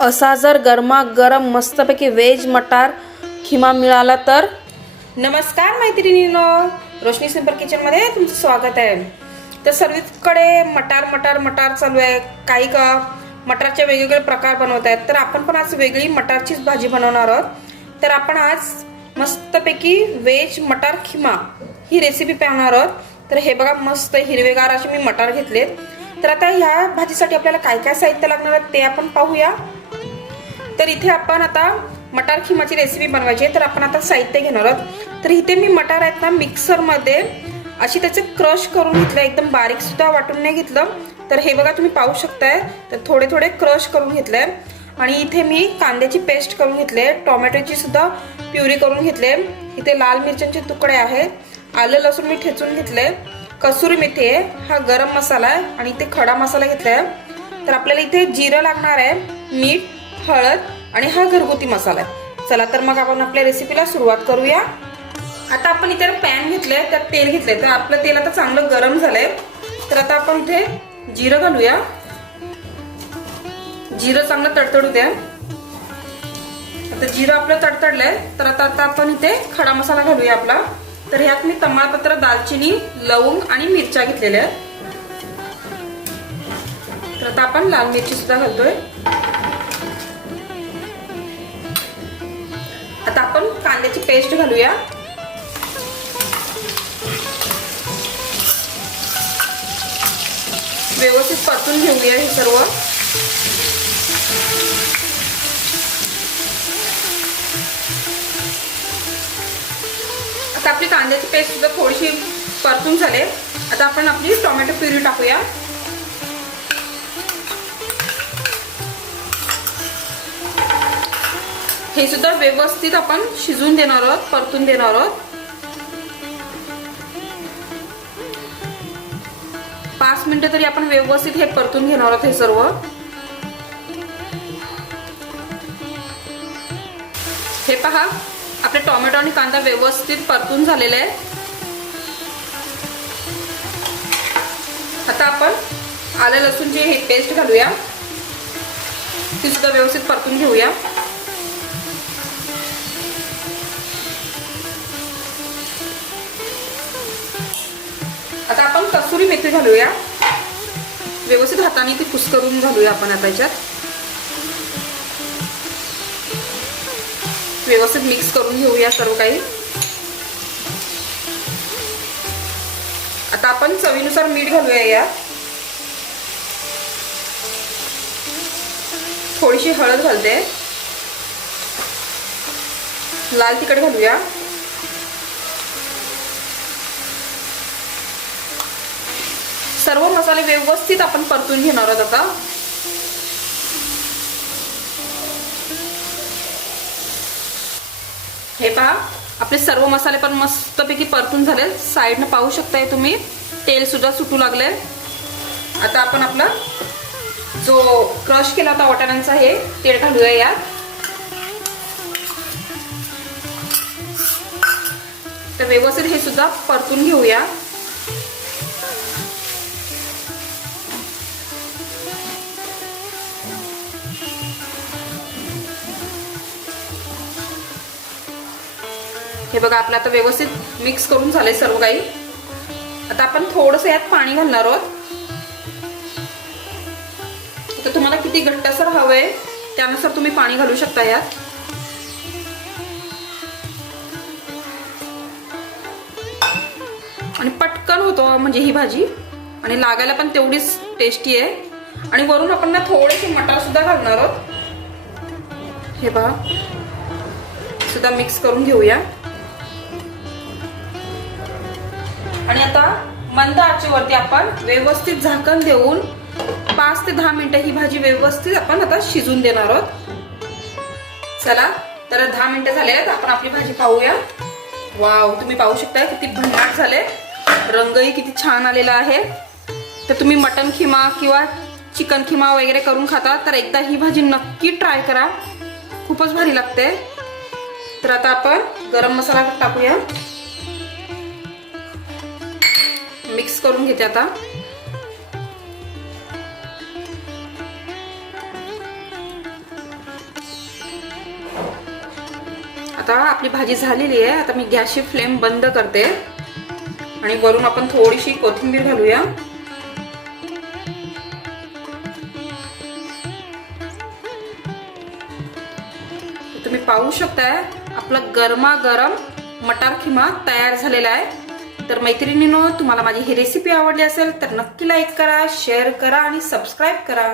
असा जर गरमागरम मस्तपैकी व्हेज मटार खिमा मिळाला तर? नमस्कार मैत्रिणीनो. रोशनी सिंपल किचनमध्ये तुमचं स्वागत आहे. तर सर्वीकडे मटार मटार मटार चालू आहे. काही का मटारचे वेगवेगळे प्रकार बनवत आहेत. तर आपण पण आज वेगळी मटारचीच भाजी बनवणार आहोत. तर आपण आज मस्तपैकी व्हेज मटार खिमा ही रेसिपी पाहणार आहोत. तर हे बघा मस्त हिरवेगार असे मी मटार घेतलेत. तर आता ह्या भाजीसाठी आपल्याला काय काय साहित्य लागणार आहे ते आपण पाहूया. तर इथे आपण आता मटार खिमाची रेसिपी बनवायची आहे. तर आपण आता साहित्य घेणार आहोत. तर इथे मी मटार आहेत ना मिक्सरमध्ये अशी त्याचे क्रश करून घेतलं. एकदम बारीक सुद्धा वाटून नाही घेतलं. तर हे बघा तुम्ही पाहू शकताय. तर थोडे थोडे क्रश करून घेतले आणि इथे मी कांद्याची पेस्ट करून घेतले टोमॅटोची सुद्धा प्युरी करून घेतले इथे लाल मिरच्यांचे तुकडे आहेत. आलं लसूण मी ठेचून घेतले कसुरी मेथी आहे. हा गरम मसाला आहे. आणि इथे खडा मसाला घेतलाय. तर आपल्याला इथे जिरं लागणार आहे. मीठ हळद आणि हा घरगुती मसाला आहे. चला तर मग आपण आपल्या रेसिपीला सुरुवात करूया. आता आपण इथे पॅन घेतलंय त्यात तेल घेतलंय. तर आपलं तेल आता चांगलं गरम झालंय. तर आता आपण इथे जिरं घालूया. जिरं चांगलं तडतडू द्या. आता जिरं आपलं तडतडलंय तर आता आता आपण इथे खडा मसाला घालूया आपला. तर ह्यात मी तमालपत्र दालचिनी लवंग आणि मिरच्या घेतलेल्या आहेत. तर आता आपण लाल मिरची सुद्धा घालतोय. कांद्याची पेस्ट घालूया. व्यवस्थित परतून घेऊया हे सर्व. आता आपली कांद्याची पेस्ट सुद्धा थोडीशी परतून झाले. आता आपण आपली टोमॅटो प्युरी टाकूया. हे सुद्धा व्यवस्थित आपण शिजून देणार आहोत परतून देणार आहोत. पाच मिनिटं तरी आपण व्यवस्थित हे परतून घेणार आहोत हे सर्व. हे पहा आपले टोमॅटो आणि कांदा व्यवस्थित परतून झालेला आहे आता आपण आलं लसूणची हे पेस्ट घालूया. ती सुद्धा व्यवस्थित परतून घेऊया. आता आपण कसुरी मेथी घालूया. व्यवस्थित हाताने ती कुस्करून घालूया आपण आता याच्यात. व्यवस्थित मिक्स करून घेऊया सर्व काही. आता आपण चवीनुसार मीठ घालूया यात थोडीशी हळद घालते. लाल तिखट घालूया. सर्व मसाले व्यवस्थित आपण परतून घेणार आहोत आता. हे पहा आपले सर्व मसाले पण मस्तपैकी परतून झाले. साईडनं पाहू शकताय तुम्ही तेल सुद्धा सुटू लागले आता आपण आपला जो क्रश केला होता वाटाण्यांचा हे तेल घालूया यात. तर व्यवस्थित हे सुद्धा परतून घेऊया. हे बघा आपलं आता व्यवस्थित मिक्स करून झाले सर्व काही. आता आपण थोडंसं यात पाणी घालणार आहोत. तर तुम्हाला किती घट्टसर हवंय त्यानुसार तुम्ही पाणी घालू शकता यात. आणि पटकन होतो म्हणजे ही भाजी. आणि लागायला पण तेवढीच टेस्टी आहे. आणि वरून आपण ना थोडेसे मटार सुद्धा घालणार आहोत. हे बघा. सुद्धा मिक्स करून घेऊया. आणि आता मंद आचेवरती आपण व्यवस्थित झाकण देऊन पाच ते दहा मिनिटं ही भाजी व्यवस्थित आपण आता शिजून देणार आहोत. चला तर दहा मिनिटं झाले आहेत आपण आपली भाजी पाहूया. वाव तुम्ही पाहू शकता किती भन्नाट झाले. रंगही किती छान आलेला आहे. तर तुम्ही मटन खिमा किंवा चिकन खिमा वगैरे करून खाता तर एकदा ही भाजी नक्की ट्राय करा. खूपच भारी लागते. तर आता आपण गरम मसाला टाकूया. मिक्स करून घेते आता. आता आपली भाजी झालेली आहे. आता मी गॅसची फ्लेम बंद करते. आणि वरून आपण थोडीशी कोथिंबीर घालूया. तुम्ही पाहू शकताय आपला गरमागरम मटार खिमा तयार झालेला आहे. तर मैत्रिणीनो तुम्हाला माझी ही रेसिपी आवडली असेल तर नक्की लाईक करा शेअर करा आणि सबस्क्राईब करा.